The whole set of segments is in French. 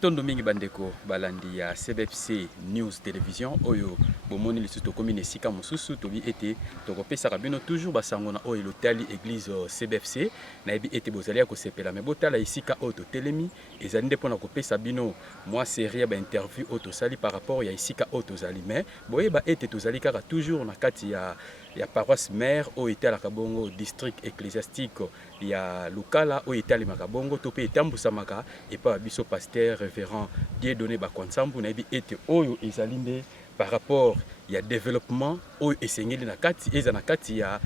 Matondo mingi bandeko balandi ya CBFC News Television oyo bomoni lisusu tokomi na esika mosusu tobi ete tokopesaka bino toujours basango na oyo lotali église CBFC na yebi ete bozali ya kosepela me botala esika oyo totelemi ezali nde mpona kopesa bino mwa série ba interview oyo tosali par rapport ya esika oyo tozali me boyeba ete tozali kaka toujours na kati ya paroisse mère oyo etalaka bongo district ecclésiastique ya Lukala oyo etalemaka bongo to pe etambusamaka epa biso pasteur révérend Dieudonné Bakwansambu na yebi ete oyo ezali nde par rapport ya développement oyo esengeli na kati eza na kati ya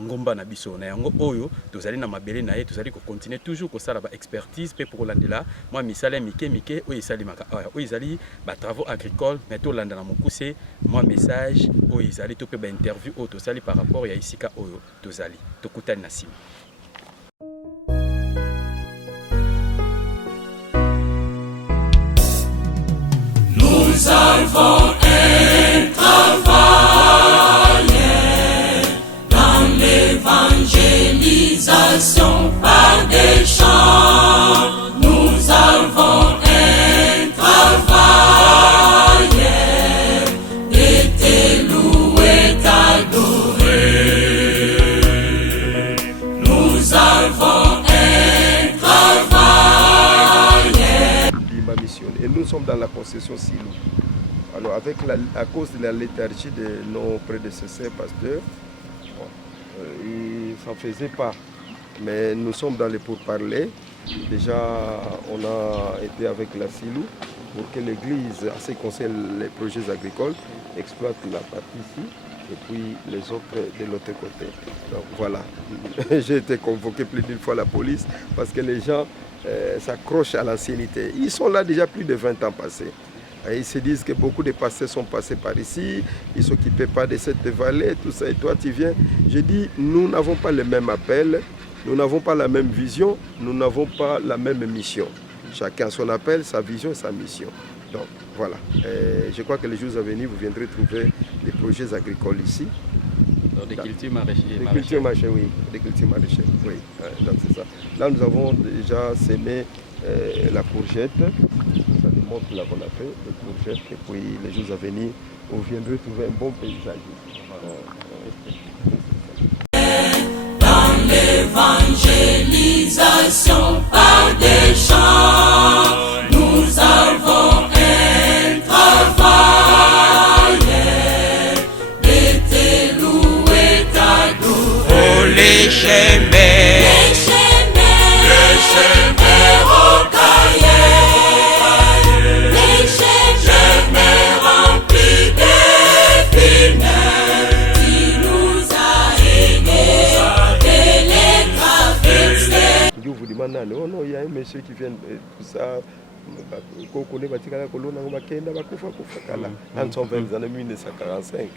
ngomba na biso na yango oyo tozali na mabele na ye tozali ko continuer toujours kosala ba expertise pe pour landela moi misala mike oyo esalimaka oyo ezali ba travaux agricoles mais to landa na mokuse moi message oyo ezali to pe ba interview oyo tozali par rapport ya isika oyo tozali tokutani na sima. Nous avons un travail dans l'évangélisation par des chants. Nous avons un travail et t'es loué, t'adorer. Nous avons un travail. Et nous sommes dans la concession Silou. Alors à cause de la léthargie de nos prédécesseurs pasteurs, ils s'en faisaient pas. Mais nous sommes dans les pourparlers. Déjà, on a été avec la Silou pour que l'Église, en ce qui concerne les projets agricoles, exploite la partie ici et puis les autres de l'autre côté. Donc voilà, j'ai été convoqué plus d'une fois à la police parce que les gens s'accrochent à l'ancienneté. Ils sont là déjà plus de 20 ans passés. Et ils se disent que beaucoup de pasteurs sont passés par ici, ils ne s'occupaient pas de cette vallée, tout ça, et toi tu viens. Je dis, nous n'avons pas le même appel, nous n'avons pas la même vision, nous n'avons pas la même mission. Chacun son appel, sa vision, sa mission. Donc voilà, je crois que les jours à venir, vous viendrez trouver des projets agricoles ici. Des cultures maraîchères. Des cultures maraîchères, oui. Des cultures maraîchères, oui. Donc c'est ça. Là, nous avons déjà semé la courgette. Ça démontre là qu'on a fait, les courgettes. Et puis les jours à venir, vous viendrez trouver un bon paysage. Dans l'évangélisation par des chants, nous avons un travail et t'es loué, t'adorer. Oh les chemins, les chemins rocaillés, les chemins remplis d'épines, qui nous a aidés et les traversés. Je vous demande, oh non, il y a un monsieur qui vient, tout ça. Nous sommes dans les années 1945.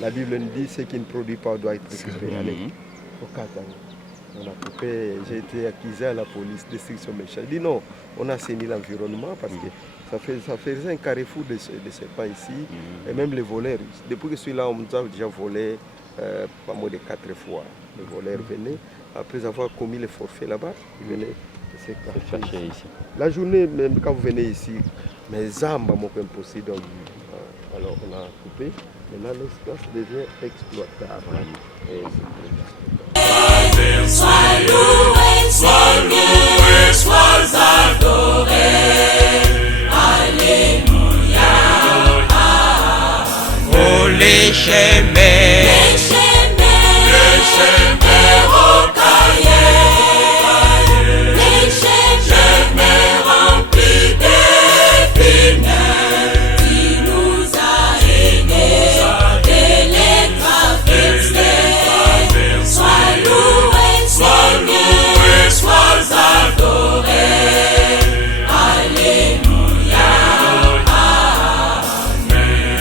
La Bible nous dit ce qui ne produit pas doit être récupéré. On a coupé, j'ai été accusé à la police, destruction méchante. Je dis non, on a saigné l'environnement parce que ça faisait un carrefour de serpents ici. Et même les voleurs, depuis que je suis là, on nous a déjà volé pas moins de 4 fois. Les voleurs venaient, après avoir commis les forfaits là-bas, ils venaient se cacher ici. La journée, même quand vous venez ici, mes âmes m'ont impossible. Alors on a coupé, maintenant l'espace devient exploitable. Et sois loué, sois adoré. Alléluia. Oh les chemins, les chemins rocaillés, les chemins remplis d'épines, qui nous a aidés et les traversés. Sois loué, sois adoré. Alléluia. Amen.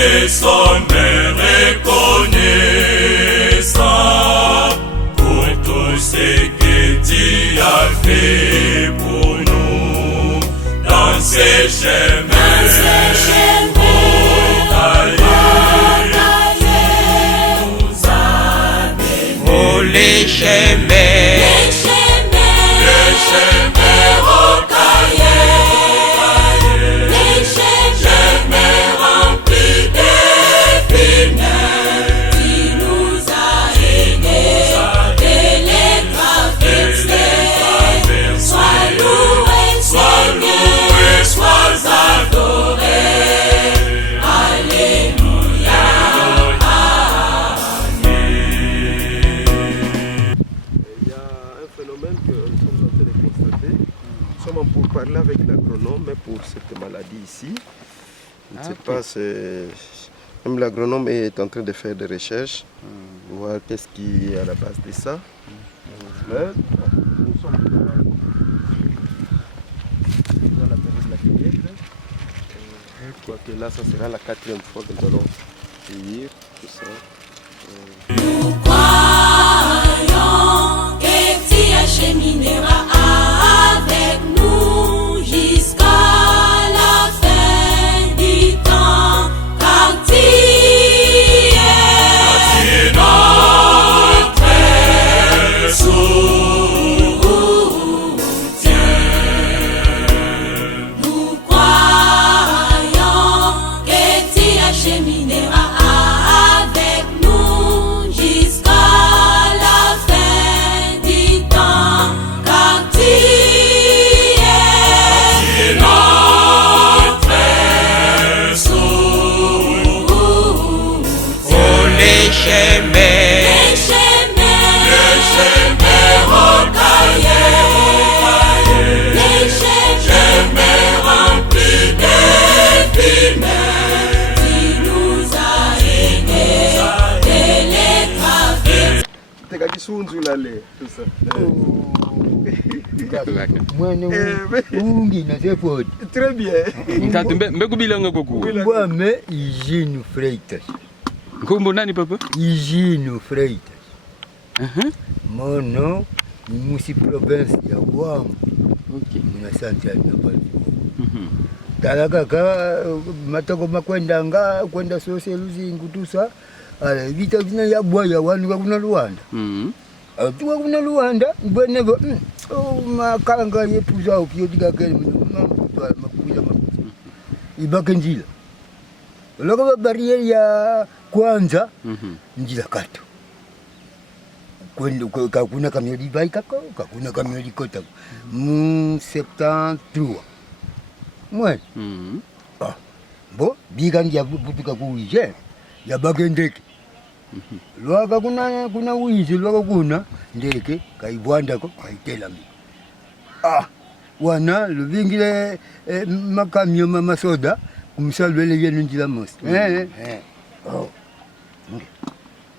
des sommets reconnaissants pour tout ce que tu as fait pour nous dans ces chemins. Oh, les chemins, pour parler avec l'agronome pour cette maladie ici. Je ne sais pas, même l'agronome est en train de faire des recherches, voir qu'est-ce qui est à la base de ça. Nous sommes dans la période de la cueillette. Je crois que là, ça sera la 4e fois que nous allons cueillir tout ça. Nous croyons que tu achemineras avec nous jusqu'à la fin du temps, car tu es notre soutien. Nous croyons que tu achemineras avec nous jusqu'à la fin du temps, car tu es notre soutien. Oh, les chemins rocaillés, les chemins remplis d'épines, tu nous as aidés de les traverser. Tout ça. Mwana ungi na zefodi. Très bien. Mtatu mbekubilanga koku. Mbame Hygino Freitas. Nkombo nani papa? Hygino Freitas. Mono ni musi province ya Wambo. Okay. Muna Central na Bali. Talaka matoko makwenda kwenda sose luzingu tusa. Ale vita vina ya bwaya wanu kuna Luanda. Tuwa kuna Luanda bwenevo makanga yepuza opio digakele makuza ibake njila. Loko barriere ya kwanza njila kato. Kwenda kakuna kamyoli baikako, kakuna kamyoli kota. 73. Mwe. Bo bigangia butuka kuije. Ya bagendeke. Lwaka kuna wizi lwaka kuna ndeke kaibwanda ko kaitela mi. Wana luvingile makamyo masoda kumsalwele yenu njila mosi.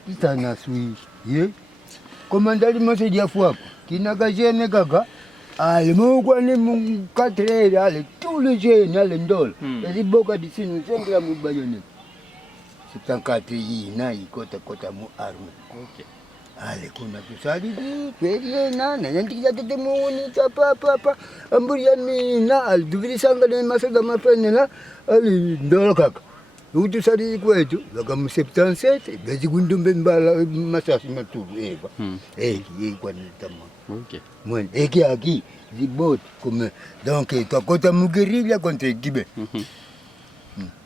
Itana sui ye. Komandali mosi dia fuapo. Kinaka jene kaka. Ale mukwa ni mukatre ale tous les jeunes ale ndol. Ezi boka disinu sengra mubayone. Sitankati hii na ikota mu arme. Okay. Ale kuna tusali twele na nyantikija tete muoni papa amburi ya mina al duvili sanga ne masoda mafenela ali ndolo kaka. Utusali kwetu baka mu 77 bezi gundumbe mbala masasi matulu eva. Yi kwa nitama. Okay. Mwen eki aki zibot comme donc tukota mugerilla contre Gibe.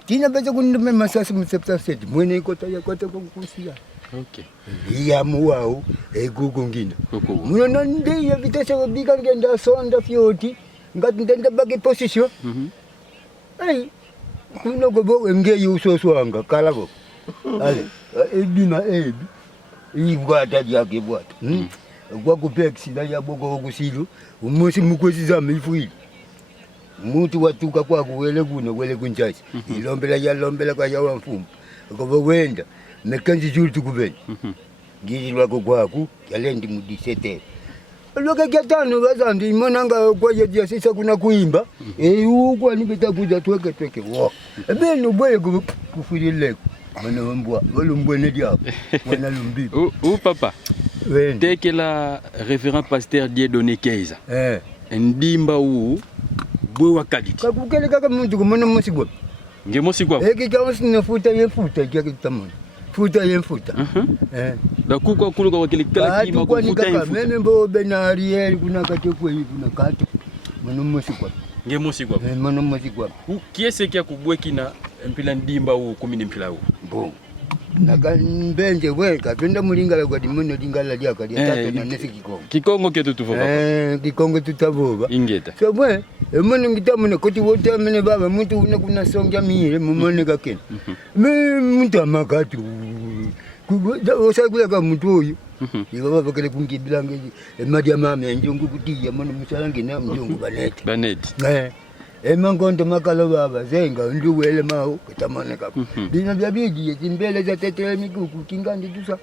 Kina beza kundume masasi mu 77 mwene ikota ya kota konkusia. Okay. Ya muwao egugungina. Muno ndi ya vitese biga ngenda sonda fioti ngati ndenda bagi position. Ai kuno gobo nge yusoso anga kalako. Ale ebina ebi. Ibwata yake bwata. Kwa kupexida ya boko okusilu umusi mukwezi za mifuili. Mutu watuka kwa kuwele kuno wele kunchachi. Ilombela ya lombela kwa ya wamfumu. Kwa wenda mekanzi juri tukubeni. Giri lwako kwaku yalendi mu 17. Lokeketano bazandi monanga kwa yedia sisa kuna kuimba. Huko nibitakuja tweke wo. Beno boye kufulile. Mana mbwa, mbwa ne dia. Wana lumbi. Ou papa. Dès que la révérend pasteur Dieudonné Keiza. Ndimba ou bwe wakaditi. Kakukele kaka muntu kumona musigwa. Ngemosigwa. Kikawa sinafuta yefuta kikatamona. Futa yemfuta. Da kuko kuluka wakilikala kima kufuta yemfuta. Meme mbo benariel kuna katekwe kuna katu. Mana musigwa. Ngemosigwa. Mana musigwa. Kiese kia kubweki na mpila ndimba ou kumini mpila ou. Bon. Naka mbenje weka twenda mulingala kwa dimono lingala lya kali tatu na nesi kikongo. Kikongo ketu tuvoba. Kikongo tutavoba. Ingeta. So bwe, mwana ngitamune koti wote amene baba muntu kuna songa mire mumone kakene. Muntu amakatu. Osakula ka muntu oyo. Baba bakale kungibilange emadi amame njungu kutiya mwana musalange na njungu baneti. Baneti. Emangondo makalo baba zenga ndiwele mawo ketamane kapo. Bina bya bigi zimbele za tetele mikuku kingandi tusa.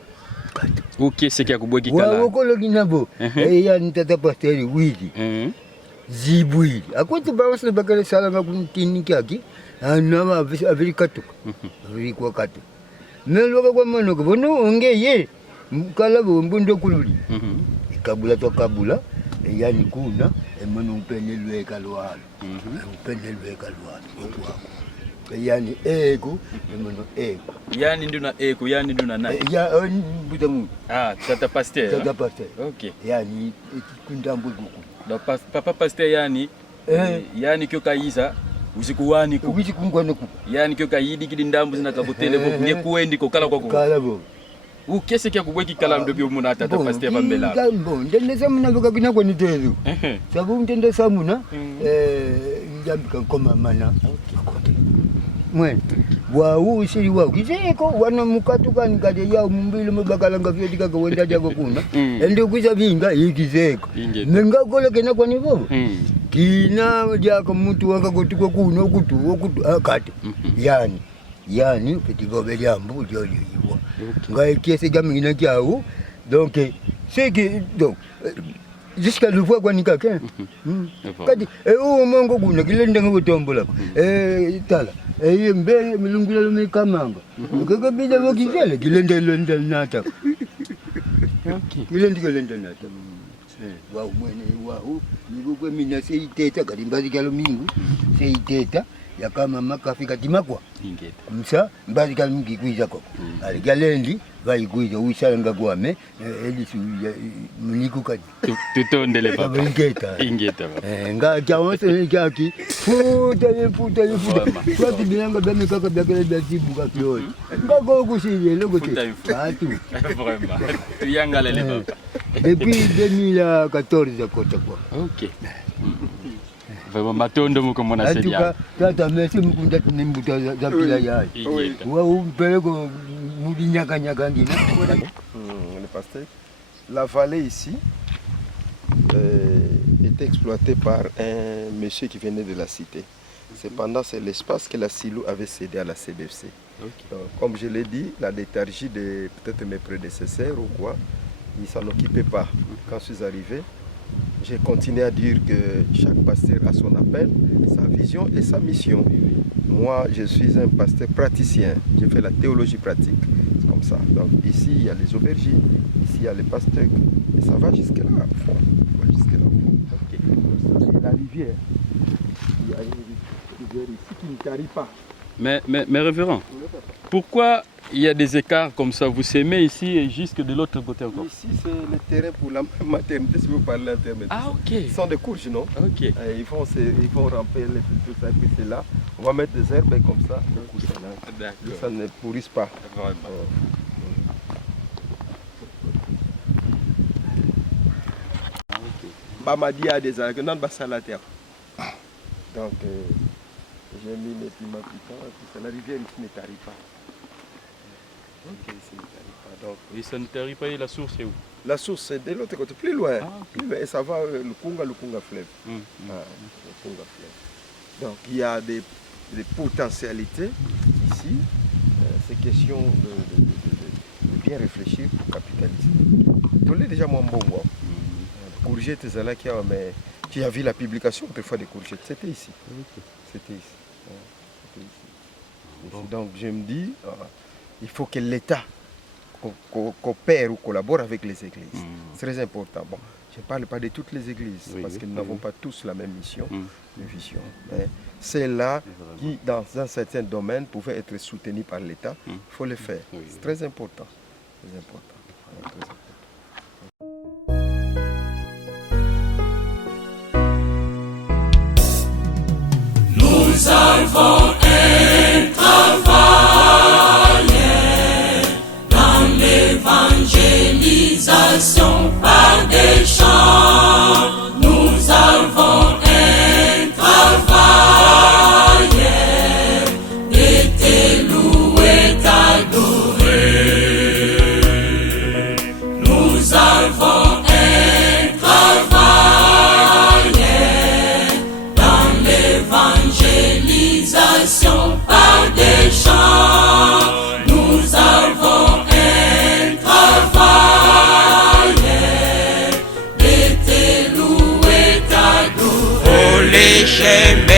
Uke sekia kubweki kala. Wa okolo kinabo. Ya nitata pasteri wili. Zibwili. Akwetu bawasle bakale sala ngakutini kyaki. Anama aviri katuka. Aviri kwa katu. Melo kwa mano ko bono ongeye. Kala bo mbundo kululi. Kabula to kabula. Yani kuna emano upenelwe kalwalo. Upenelwe kalwalo okwako. Yani ego emano ego. Yani nduna ego, yani nduna na. Ya butamu. Tata pasteur. Tata pasteur. Okay. Yani kundambo guku. Da papa pasteur yani yani kyo kaiza usikuwani ku. Usikungwana ku. Yani kyo kaidi kidindambu zina kabutele bo nge kuendi ko kala kwako. Kala bo. Ukese kia kubweki kala ndobyo muna tata pasteur bambela. Bon, ndende samuna bakina kwa nitezo. Sabu ndende samuna njambi kankoma mana. Okay. Mwe wa usiri wa kizeko wana mukatu kan kade ya mumbile mabakala ngafyoti kaka wenda jago kuna. Ende kuza vinga ikizeko. Nenga kole kena kwa nivo. Kina jako mtu wanga kutuko kuno okutu akate. Yani petigo beliambu lyo yiwa. Ngai kiese gamina kyao. Donc c'est que donc jusqu'à le voir kwa nikake. Kadi mongo kuna kilenda ngotombola. Tala. Mbe milungula lumekamanga. Kaka bida bakizele kilenda nata. Okay. Kilenda nata. Wa mwene wa nibukwe mina seiteta kadi mbazi kalo mingu seiteta yakama makafika timakwa. Ingeta. Msa mbazi kalo mingi kuiza koko. Aligalendi vaikuiza uisanga kwame elisu muniku kadi. Tutondele papa. Ingeta. Nga kyawose kyaki futa. Twati bilanga bame kaka byakele byatibu kakyoi. Ngako kusije logote. Atu. Vraiment. Tuyangalele papa. Depuis 2014 kota kwa. Okay. Vraiment matondo muko mona seria. Atuka tata mesi mukunda nimbuta za pila yayi. Wa umpeleko mubinyaka ngina. Le pasteur. La vallée ici était exploitée par un monsieur qui venait de la cité. Cependant, c'est l'espace que la Silou avait cédé à la CBFC. Okay. Donc, comme je l'ai dit, la léthargie de peut-être mes prédécesseurs ou quoi, ils ne s'en occupaient pas. Quand je suis arrivé, j'ai continué à dire que chaque pasteur a son appel, sa vision et sa mission. Moi, je suis un pasteur praticien. J'ai fait la théologie pratique. C'est comme ça. Donc ici, il y a les aubergines, ici, il y a les pasteurs. Et ça va jusque-là, au fond. Okay. La rivière. Il y a une rivière ici qui ne tarit pas. Mais révérend, pourquoi il y a des écarts comme ça? Vous s'aimez ici et jusque de l'autre côté encore? Ici, c'est le terrain pour la maternité, si vous parlez de la maternité. Ah, ok. Ce sont des courges, non? Ok. Ils vont ramper tout ça, puis c'est là. On va mettre des herbes comme ça. D'accord. Ça ne pourrisse pas. Bamadi a des algues, non, c'est la terre. Donc, j'ai mis les piments piquants, et puis la rivière ici ne tarit pas. Ok, ici ne tarit pas. Donc, et ça ne tarit pas, et la source est où? La source est de l'autre côté, plus loin. Ah, okay. Plus loin. Et ça va, le Kunga fleuve. Le Kunga fleuve. Donc, il y a des potentialités ici. C'est question de bien réfléchir pour capitaliser. Vous l'avez déjà mon bon bois. courgettes, mais qui a vu la publication autrefois des courgettes. C'était ici. C'était ici. Donc je me dis, il faut que l'État coopère ou collabore avec les églises. C'est très important. Bon, je ne parle pas de toutes les églises, parce que nous n'avons pas tous la même mission, vision. Mais celles-là qui, dans un certain domaine, pouvaient être soutenues par l'État, il faut le faire. C'est très important. Très important. Très important. Nous avons un travail dans l'évangélisation par des chants. Nous avons un travail d'être loué, d'adoré. Nous avons un travail dans l'évangélisation par des chants. Nous avons un travail d'être loué, d'adoré. Oh les chemins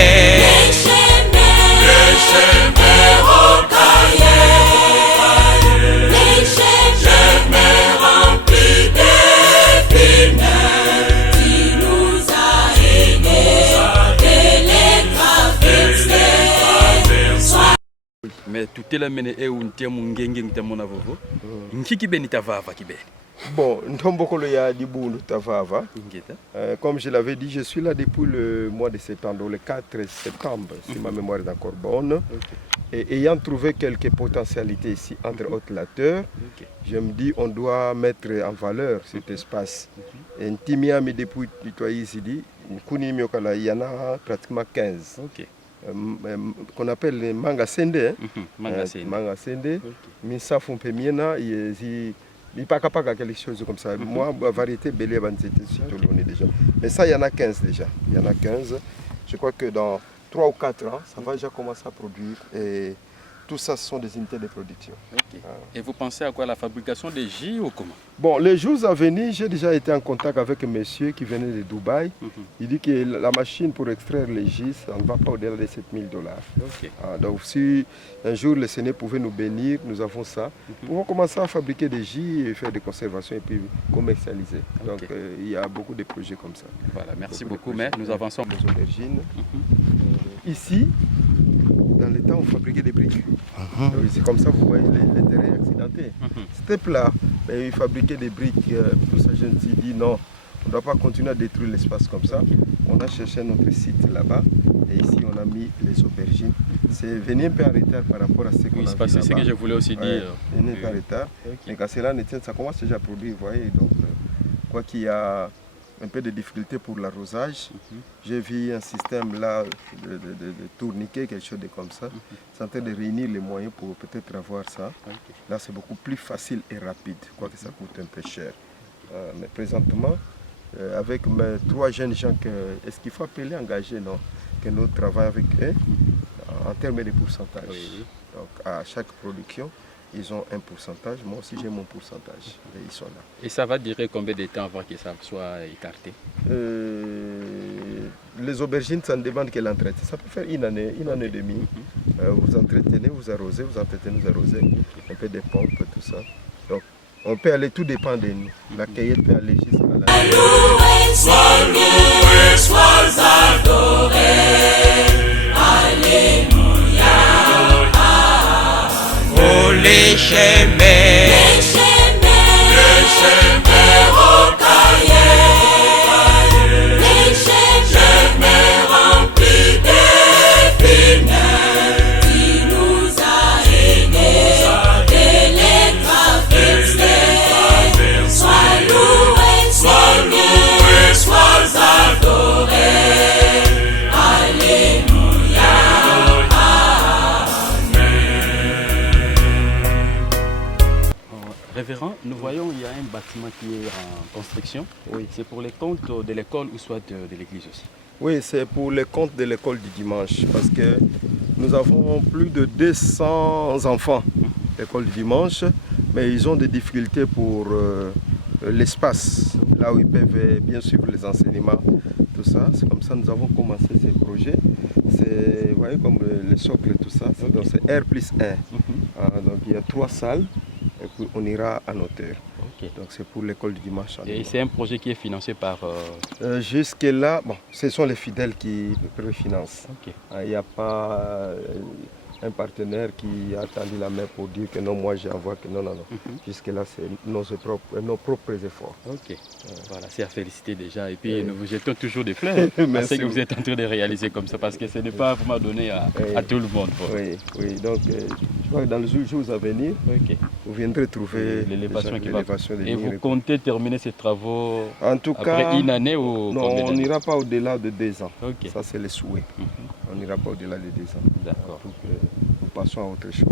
rocaillés, les chemins remplis d'épines, qui nous a aidés de les traverser. Mais tout est là mené et un tient mon gengeng tient mon avovo. Nkiki beni tavava kibeni. Bon, comme je l'avais dit, je suis là depuis le mois de septembre, le 4 septembre, si ma mémoire est encore bonne. Et ayant trouvé quelques potentialités ici, entre autres la terre, je me dis on doit mettre en valeur cet espace. Et Ntimia, mais depuis ici, il y en a pratiquement 15. Qu'on appelle les manga sende. Manga sende. Minsa Fumpemiena, il n'y a pas quelque chose comme ça. Moi, la variété Bélier Banzete, déjà. Mais ça, il y en a 15 déjà. Il y en a 15. Je crois que dans 3 ou 4 ans, ça va déjà commencer à produire. Et tout ça, ce sont des unités de production. Et vous pensez à quoi? La fabrication des jus ou comment? Bon, les jours à venir, j'ai déjà été en contact avec un monsieur qui venait de Dubaï. Il dit que la machine pour extraire les jus, ça ne va pas au-delà de $7 000. Donc si un jour le Seigneur pouvait nous bénir, nous avons ça. Nous pouvons commencer à fabriquer des jus et faire des conservations et puis commercialiser. Donc il y a beaucoup de projets comme ça. Voilà, merci beaucoup. Mais nous avançons. Les aubergines. Ici, dans le temps, on fabriquait des briques. C'est comme ça, vous voyez les terrains accidentés. C'était plat, mais il fabriquait des briques. Tout ça, je me suis dit non, on ne doit pas continuer à détruire l'espace comme ça. On a cherché notre site là-bas et ici on a mis les aubergines. C'est venu un peu en retard par rapport à ce qu'on a vu là-bas. C'est ce que je voulais aussi dire. Venu un peu en retard. Mais quand cela ça commence déjà à produire, vous voyez. Donc, quoi qu'il y a un peu de difficulté pour l'arrosage. J'ai vu un système là de tourniquet, quelque chose de comme ça. C'est en train de réunir les moyens pour peut-être avoir ça. Là, c'est beaucoup plus facile et rapide, quoique ça coûte un peu cher. Mais présentement, avec mes 3 jeunes gens, est-ce qu'il faut appeler engagés, non? Que nous travaillons avec eux en termes de pourcentage. Donc, à chaque production, ils ont un pourcentage, moi aussi j'ai mon pourcentage, et ils sont là. Et ça va durer combien de temps avant que ça soit écarté? Les aubergines, ça ne demande que l'entretien. Ça peut faire une année et demie. Vous entretenez, vous arrosez, vous entretenez, vous arrosez, un peu de pompes, tout ça. Donc, on peut aller, tout dépend de nous. La cueillette peut aller jusqu'à la... Sois loué, sois adoré. Alléluia. Oh les chemins rocaillés, les chemins remplis d'épines, qui nous a aidés de les traverser. Sois loué, sois adoré. Alléluia. Révérend, nous voyons il y a un bâtiment qui est en construction. Oui. C'est pour les comptes de l'école ou soit de l'église aussi? Oui, c'est pour les comptes de l'école du dimanche parce que nous avons plus de 200 enfants à l'école du dimanche, mais ils ont des difficultés pour l'espace, là où ils peuvent bien suivre les enseignements, tout ça. C'est comme ça que nous avons commencé ces projets. C'est, vous voyez, comme le socle, tout ça. Donc c'est R+1. Donc il y a 3 salles et puis on ira en hauteur. Okay. Donc c'est pour l'école du dimanche. Et c'est un projet qui est financé par... Jusque-là, bon, ce sont les fidèles qui préfinancent. Okay. Il n'y a pas un partenaire qui a tendu la main pour dire que non, moi j'envoie que non. Jusque-là, c'est nos propres efforts. Ok, voilà, c'est à féliciter déjà. Et puis nous vous jetons toujours des fleurs à ce que vous êtes en train de réaliser comme ça, parce que ce n'est pas vraiment donné à tout le monde. Oui, donc je crois que dans les jours à venir, vous viendrez trouver l'élévation qui va. Et vous comptez terminer ces travaux en tout après cas, une année ou non, on n'ira pas au-delà de 2 ans. Ça, c'est le souhait. On n'ira pas au-delà de 2 ans. D'accord. Nous passons à autre chose.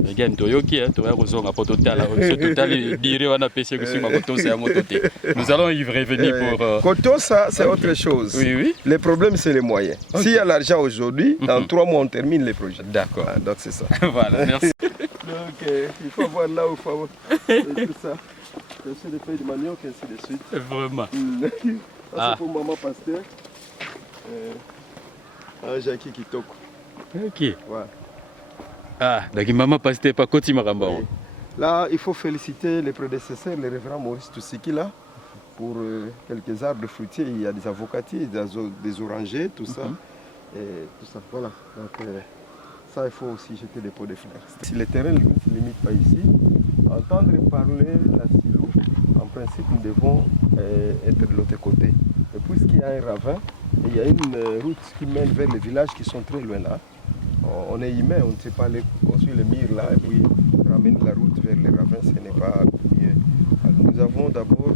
Nous allons y revenir pour... Koto, ça, c'est autre chose. Oui. Le problème, c'est les moyens. S'il y a l'argent aujourd'hui, dans 3 mois, on termine les projets. D'accord. Donc, c'est ça. Voilà, merci. Donc, il faut voir là où il faut avoir tout ça. Essayer de faire du manioc, ainsi de suite. Vraiment. Ça, c'est pour maman pasteur. Jackie Kitoko. Ok. Ouais. Ah, donc maman pasteur pas Koti Maramba. Là, il faut féliciter les prédécesseurs, le révérend Maurice Toussiki là, pour quelques arbres fruitiers. Il y a des avocatiers, des orangers, tout ça. Et tout ça, voilà. Donc, ça, il faut aussi jeter des pots de fleurs. Si le terrain ne se limite pas ici, entendre parler la silo, en principe, nous devons être de l'autre côté. Et puisqu'il y a un ravin, et il y a une route qui mène vers les villages qui sont très loin là. On est humain, on ne sait pas aller construire le mur là et puis ramener la route vers les ravins, ce n'est pas mieux. Alors, nous avons d'abord,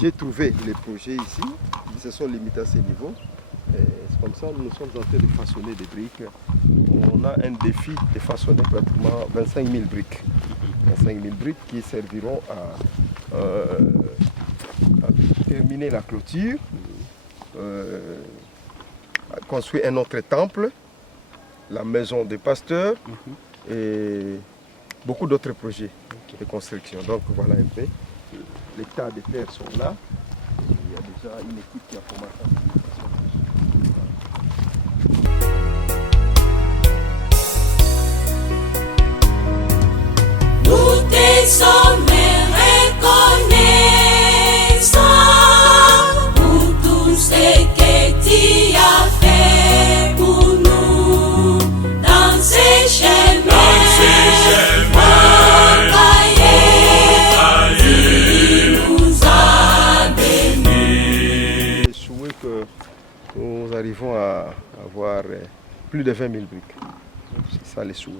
j'ai trouvé les projets ici, ils se sont limités à ce niveau. C'est comme ça que nous sommes en train de façonner des briques. On a un défi de façonner pratiquement 25 000 briques. 25 000 briques qui serviront à terminer la clôture, à construire un autre temple, la maison des pasteurs et beaucoup d'autres projets de construction. Donc voilà un peu. Les tas de terre sont là. Il y a déjà une équipe qui a commencé. Nous te sommes reconnaissants pour tout ce que tu as fait pour nous dans ces chemins. Nous arrivons à avoir plus de 20 000 briques. C'est ça les souhaits.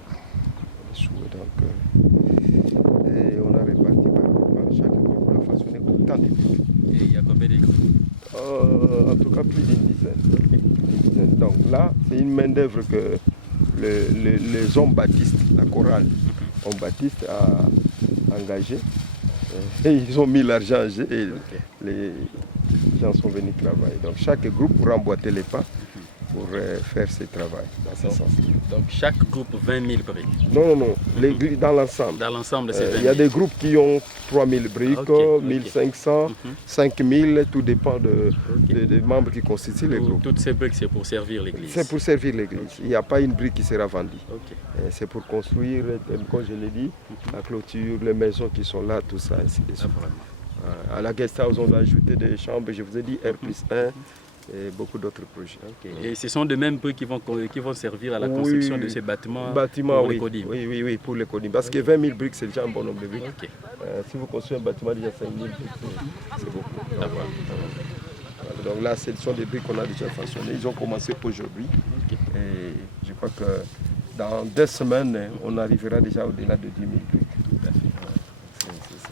Donc, et on a réparti par chaque groupe, on a façonné autant de briques. Et il y a combien de groupes? En tout cas, plus d'une dizaine. Donc là, c'est une main-d'œuvre que les hommes baptistes, la chorale, hommes baptistes a engagé. Et ils ont mis l'argent et les gens sont venus travailler. Donc chaque groupe pourra emboîter les pas pour faire ce travail dans ce sens. Donc chaque groupe 20 000 briques? Non, dans l'ensemble. Dans l'ensemble, c'est 20 000. Il y a des groupes qui ont 3 000 briques, 1500, 5 000, tout dépend des membres qui constituent les groupes. Toutes ces briques, c'est pour servir l'église? C'est pour servir l'église. Il n'y a pas une brique qui sera vendue. C'est pour construire, comme je l'ai dit, la clôture, les maisons qui sont là, tout ça, ainsi de suite. À la guest house, on va ajouter des chambres, je vous ai dit R+1 et beaucoup d'autres projets. Et ce sont de mêmes briques qui vont servir à la construction de ces bâtiments pour les Kodim? Oui, pour les Kodim. Parce que 20 000 briques, c'est déjà un bon nombre de briques. Si vous construisez un bâtiment déjà 5 000 briques, c'est beaucoup. Donc là, ce sont des briques qu'on a déjà façonnées. Ils ont commencé aujourd'hui. Et je crois que dans 2 semaines, on arrivera déjà au-delà de 10 000 briques. C'est ça.